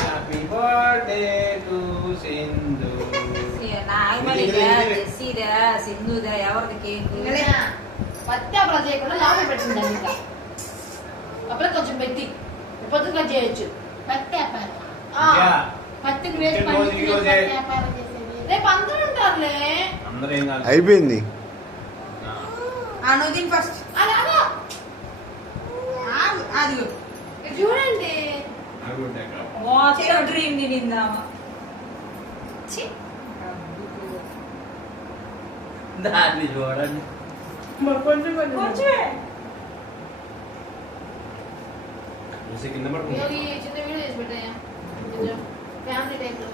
Happy birthday to Sindhu. సింధుదా ఎవరిది cake పత్తి అప్పుడు చేయకుండా లాభం పెట్టింది ఇంకా అప్పుడు కొంచెం పెట్టి పొద్దుగా చేయొచ్చు పత్తి పత్తికి వేసి రేపు అందరూ ఉంటారులే. అయిపోయింది. ఫస్ట్ అది చూడండి డ్రీమ్ తినిందామా దాన్ని చూడండి కొంచెం కొంచెమే కింద పడుతుంది. చిన్న వీడియో చేసి పెట్టాయా ఫ్యామిలీ టైప్ లో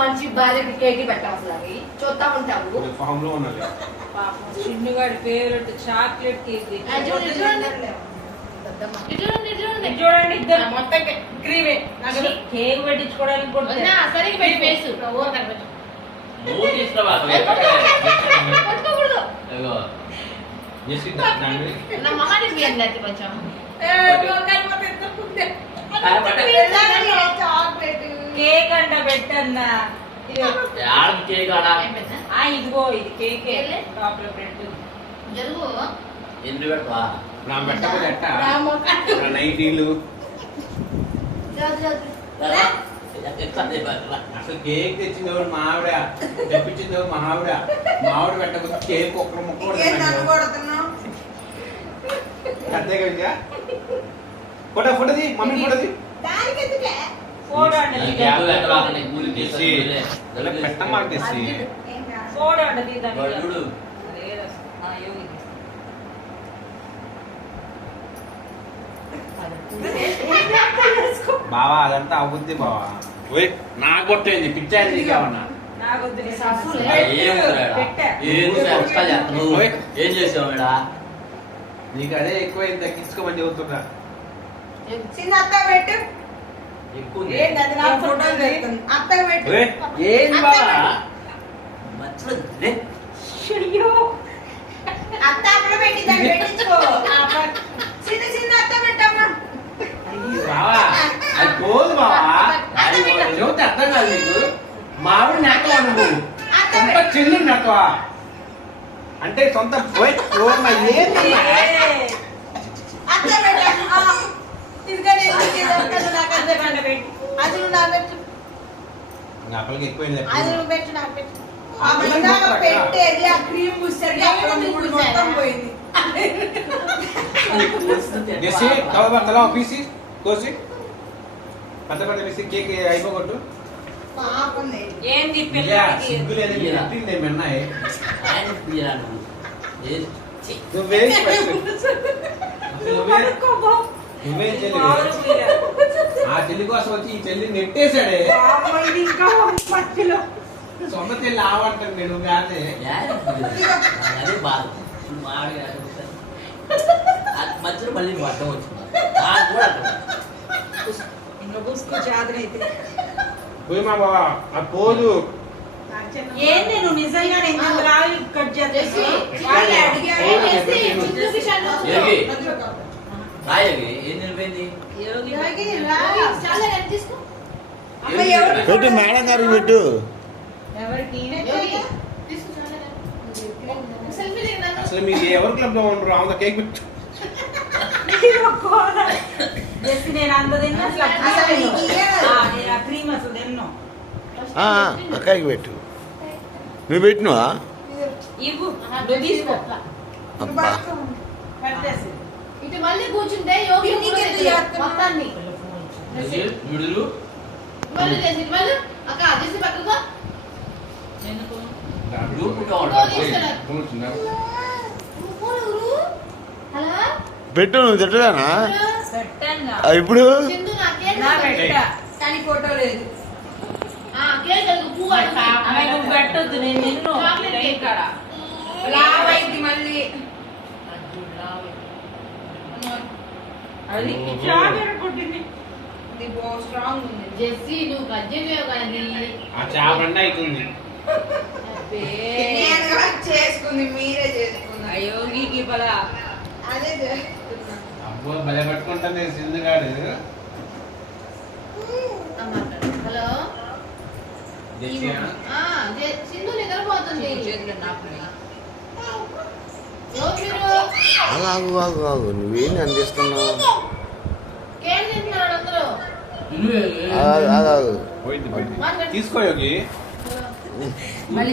మంచి భార్యకి కేక్ పెట్టాం అసలు అవి చూస్తా ఉంటాము. ఫామ్ లో ఉన్నది. చిన్నుగాడి ఫేవరెట్ చాక్లెట్ కేక్ చూడండి ఇద్దరు మొత్తం క్రీమే కేక్ పెట్టించుకోవడానికి కూడా సరిగ్గా పెట్టి వేసు ఊరు కనిపించు నువ్వు తీసుకోవాలి నా మహాని మీ అందరికి కొంచెం కేక్ అంట పెట్టన్నా కేక్ ఆడా ఇదిగో ఇది కేక్ బ్రెడ్ జరుగు ఎందుకు పెడతా నా పెట్టకపోతే ఎట్టా నైటీలు అసలు కేక్ తెచ్చింది ఎవరు మా ఆవిడ, తెప్పించింది ఎవరు మా ఆవిడ. మా ఆవిడ పెట్టకపోతే కేక్ ఒక్క ముక్క అంతేగా. ఫోటో ఫోటోది మమ్మీ ఫోటోది ఫోటో పెట్టమ్మా తెచ్చి ఫోటో అంటే చూడు బావా అదంతా అవుద్ది బావా. ఓయ్ నాకు కొట్టేది పిచ్చాయి నీకేమన్నా ఏం చేసావు మేడా నీకు అదే ఎక్కువ తగ్గించుకోమని చెబుతున్నా. ఎక్కువ ఏం బావా బావా అది పోదు బావా. చెబుతే అర్థం కాదు నీకు. మావిడి నెక్కవా నువ్వు సొంత చెల్లి నెక్కవా అంటే సొంత అప్పటికి ఎక్కువ పీసి కోసి పెద్ద పెద్ద పీసి కేక్ అయిపోగొట్టు. ఆ చెల్లి కోసం వచ్చి ఈ చెల్లి నెట్టేశాడే. సొంత చెల్లి ఆవంటాను నేను కాదే. మధ్యలో మళ్ళీ అర్థం వచ్చింది పోయిమా బావా అది పోదు. ఏంటి నువ్వు నిజంగానే రావి కట్ చేసి ఏం నిలిపోయింది పెట్టు మేడం గారికి పెట్టు. అసలు మీరు ఎవరి క్లబ్ లో ఉండరు అంత కేక్ పెట్టు. నేను అంత తిన్నా క్రీమ్ అసలు తిన్నో అక్కడికి పెట్టు. నువ్వు పెట్టినవా? ఇవ్వు తీసుకో అబ్బా ఇటు మళ్ళీ కూర్చుంటే యోగి మొత్తాన్ని మళ్ళీ చేసి మళ్ళీ అక్క చేసి పట్టుకో పెట్టు. నువ్వు తిట్టలేనా ఇప్పుడు? కానీ ఫోటో లేదు. పెట్టొద్దు నేను నిన్ను లావైంది మళ్ళీ అది కొట్టింది. ఇది స్ట్రాంగ్ ఉంది. జెస్సీ నువ్వు కజ్జలేవు కానీ ఆ చాపండి అవుతుంది. చేసుకుంది మీరే చేసుకున్నా. యోగికి బలా అదే అబ్బా భలే పట్టుకుంటాను నేను సింధుగాడు. హలో సింధు నిద్రపోతుంది. ఆగు ఆగు ఆగు నువ్వేం అందిస్తున్నావు? కేక్ తింటున్నారు అందరూ. ఆగు ఆగు ఆగు పోయింది తీసుకో యోగి. మళ్ళీ